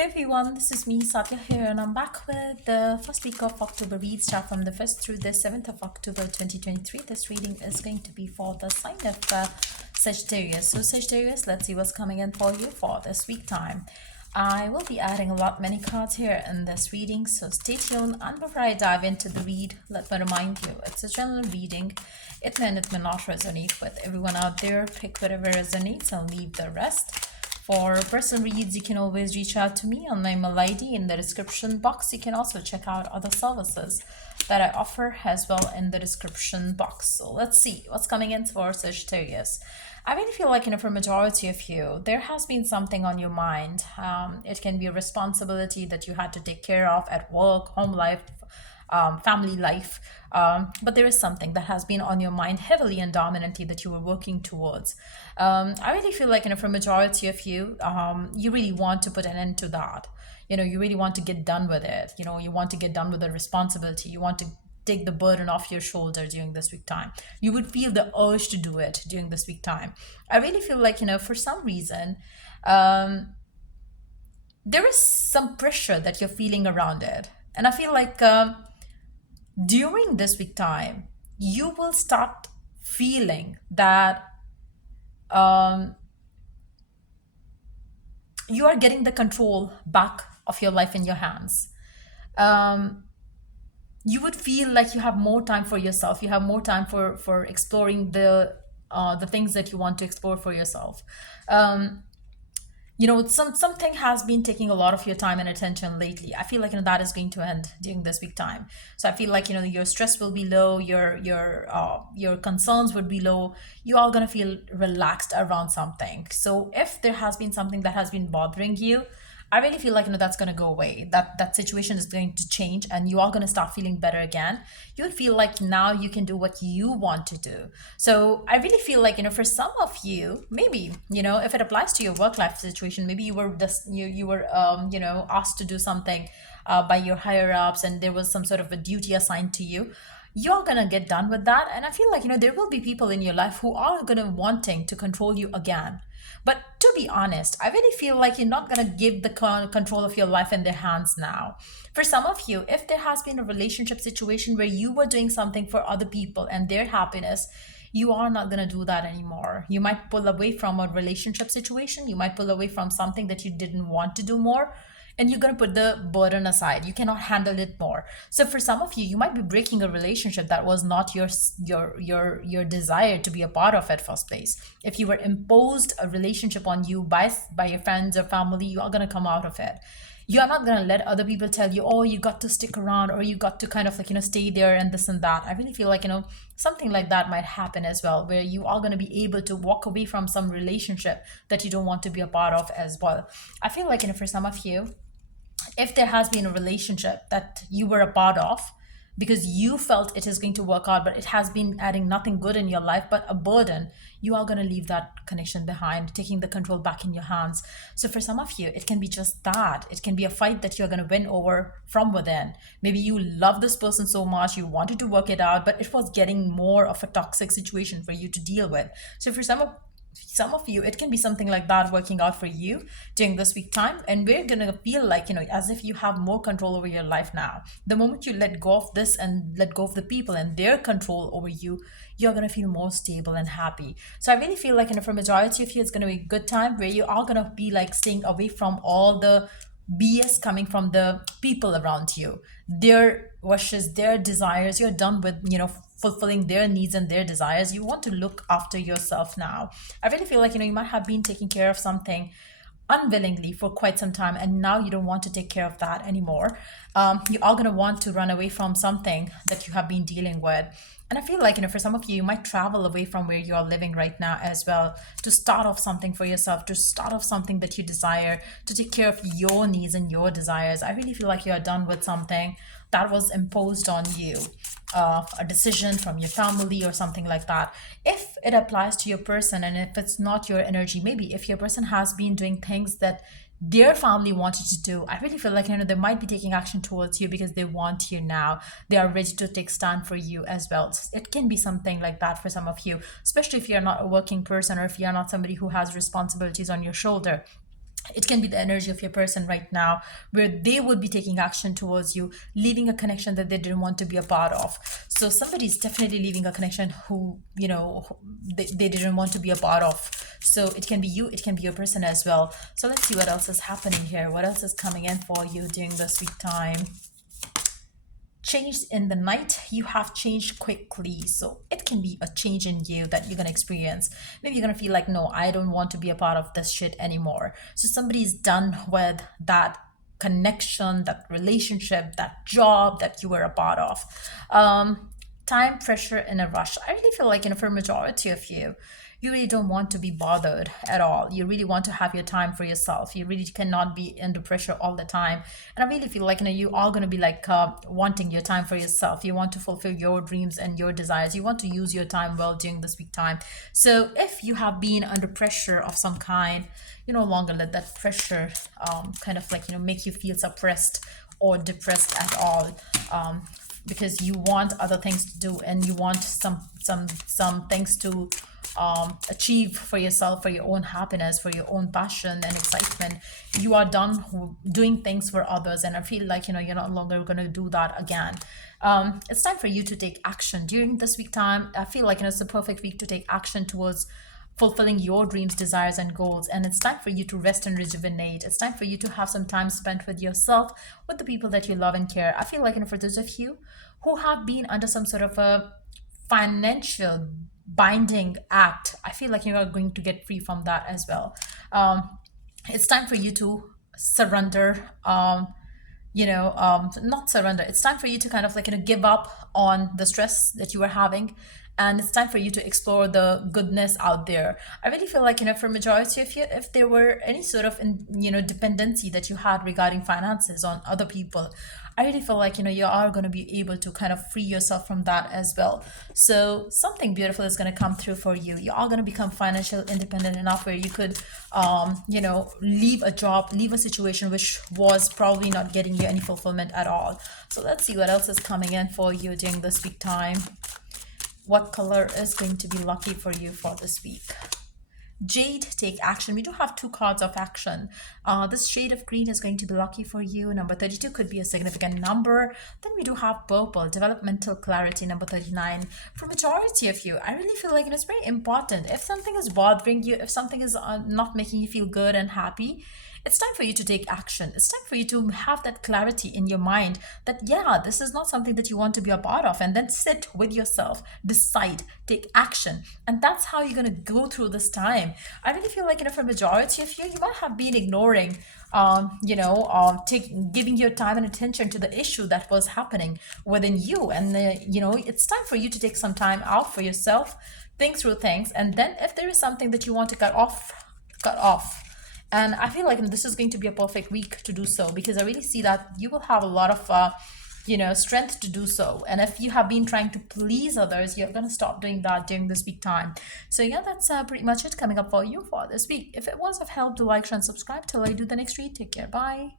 Hello everyone, this is me Satya here and I'm back with the first week of October read. Start from the 1st through the 7th of October 2023. This reading is going to be for the sign of Sagittarius. So Sagittarius, let's see what's coming in for you for this week time. I will be adding many cards here in this reading, so stay tuned. And before I dive into the read, let me remind you, it's a general reading. It may and it may not resonate with everyone out there. Pick whatever resonates and leave the rest. For personal reads, you can always reach out to me on my email ID in the description box. You can also check out other services that I offer as well in the description box. So let's see what's coming in for Sagittarius. I really feel like, for majority of you, there has been something on your mind. It can be a responsibility that you had to take care of at work, home life, family life, but there is something that has been on your mind heavily and dominantly that you were working towards. I really feel like, for majority of you, you really want to put an end to that. You really want to get done with it. You want to get done with the responsibility. You want to take the burden off your shoulder during this week time. You would feel the urge to do it during this week time. I really feel like, for some reason, there is some pressure that you're feeling around it. And I feel like during this week time, you will start feeling that you are getting the control back of your life in your hands. You would feel like you have more time for yourself. You have more time for exploring the things that you want to explore for yourself. Something has been taking a lot of your time and attention lately. I feel like that is going to end during this week time. So I feel like your stress will be low, your concerns would be low. You are gonna feel relaxed around something. So if there has been something that has been bothering you, I really feel like that's going to go away. That situation is going to change and you are going to start feeling better again. You'll feel like now you can do what you want to do. So I really feel like, for some of you, maybe, if it applies to your work life situation, maybe you were asked to do something by your higher ups and there was some sort of a duty assigned to you. You're gonna get done with that. And I feel like, there will be people in your life who are gonna wanting to control you again. But to be honest, I really feel like you're not going to give the control of your life in their hands now. For some of you, if there has been a relationship situation where you were doing something for other people and their happiness, you are not going to do that anymore. You might pull away from a relationship situation. You might pull away from something that you didn't want to do more. And you're going to put the burden aside. You cannot handle it more. So for some of you, you might be breaking a relationship that was not your desire to be a part of at first place. If you were imposed a relationship on you by your friends or family, you are going to come out of it. You are not going to let other people tell you, oh, you got to stick around or you got to kind of stay there and this and that. I really feel like, something like that might happen as well, where you are going to be able to walk away from some relationship that you don't want to be a part of as well. I feel like, for some of you, if there has been a relationship that you were a part of because you felt it is going to work out, but it has been adding nothing good in your life, but a burden, you are going to leave that connection behind, taking the control back in your hands. So for some of you, it can be just that. It can be a fight that you're going to win over from within. Maybe you love this person so much, you wanted to work it out, but it was getting more of a toxic situation for you to deal with. So for some of you, it can be something like that working out for you during this week time, and we're gonna feel like as if you have more control over your life now. The moment you let go of this and let go of the people and their control over you, you're gonna feel more stable and happy. So I really feel like for majority of you, it's gonna be a good time where you are gonna be like staying away from all the BS coming from the people around you, their wishes, their desires. You're done with fulfilling their needs and their desires. You want to look after yourself now. I really feel like you might have been taking care of something unwillingly for quite some time, and now you don't want to take care of that anymore. You are going to want to run away from something that you have been dealing with. And I feel like, for some of you, you might travel away from where you are living right now as well to start off something for yourself, to start off something that you desire, to take care of your needs and your desires. I really feel like you are done with something that was imposed on you, a decision from your family or something like that. If it applies to your person and if it's not your energy, maybe if your person has been doing things that their family wanted to do, I really feel like they might be taking action towards you because they want you now. They are ready to take stand for you as well. It can be something like that for some of you, especially if you're not a working person or if you're not somebody who has responsibilities on your shoulder. It can be the energy of your person right now, where they would be taking action towards you, leaving a connection that they didn't want to be a part of. So somebody's definitely leaving a connection who, they didn't want to be a part of. So it can be you, it can be your person as well. So let's see what else is happening here. What else is coming in for you during this week time? Changed in the night, you have changed quickly. So it can be a change in you that you're going to experience. Maybe you're going to feel like, no, I don't want to be a part of this shit anymore. So somebody's done with that connection, that relationship, that job that you were a part of. Time pressure and a rush. I really feel like, for a majority of you, you really don't want to be bothered at all. You really want to have your time for yourself. You really cannot be under pressure all the time. And I really feel like, you are going to be like wanting your time for yourself. You want to fulfill your dreams and your desires. You want to use your time well during this week time. So if you have been under pressure of some kind, you no longer let that pressure kind of like, make you feel suppressed or depressed at all. Because you want other things to do, and you want some things to achieve for yourself, for your own happiness, for your own passion and excitement. You are done doing things for others, and I feel like, you're no longer going to do that again. It's time for you to take action during this week time. I feel like, it's a perfect week to take action towards fulfilling your dreams, desires, and goals. And it's time for you to rest and rejuvenate. It's time for you to have some time spent with yourself, with the people that you love and care. I feel like, for those of you who have been under some sort of a financial binding act, I feel like you are going to get free from that as well. It's time for you to surrender. Not surrender. It's time for you to kind of like, give up on the stress that you are having. And it's time for you to explore the goodness out there. I really feel like, for majority of you, if there were any sort of, dependency that you had regarding finances on other people, I really feel like, you are going to be able to kind of free yourself from that as well. So something beautiful is going to come through for you. You are going to become financial independent enough where you could, leave a job, leave a situation which was probably not getting you any fulfillment at all. So let's see what else is coming in for you during this week time. What color is going to be lucky for you for this week? Jade, take action. We do have two cards of action. This shade of green is going to be lucky for you. Number 32 could be a significant number. Then we do have purple, developmental clarity, number 39. For majority of you, I really feel like it's very important. If something is bothering you, if something is not making you feel good and happy, it's time for you to take action. It's time for you to have that clarity in your mind that, yeah, this is not something that you want to be a part of. And then sit with yourself, decide, take action. And that's how you're going to go through this time. I really feel like, for a majority of you, you might have been ignoring, giving your time and attention to the issue that was happening within you. And, it's time for you to take some time out for yourself, think through things. And then if there is something that you want to cut off. And I feel like this is going to be a perfect week to do so, because I really see that you will have a lot of, strength to do so. And if you have been trying to please others, you're going to stop doing that during this week time. So yeah, that's pretty much it coming up for you for this week. If it was of help, do like, share, and subscribe till I do the next read. Take care. Bye.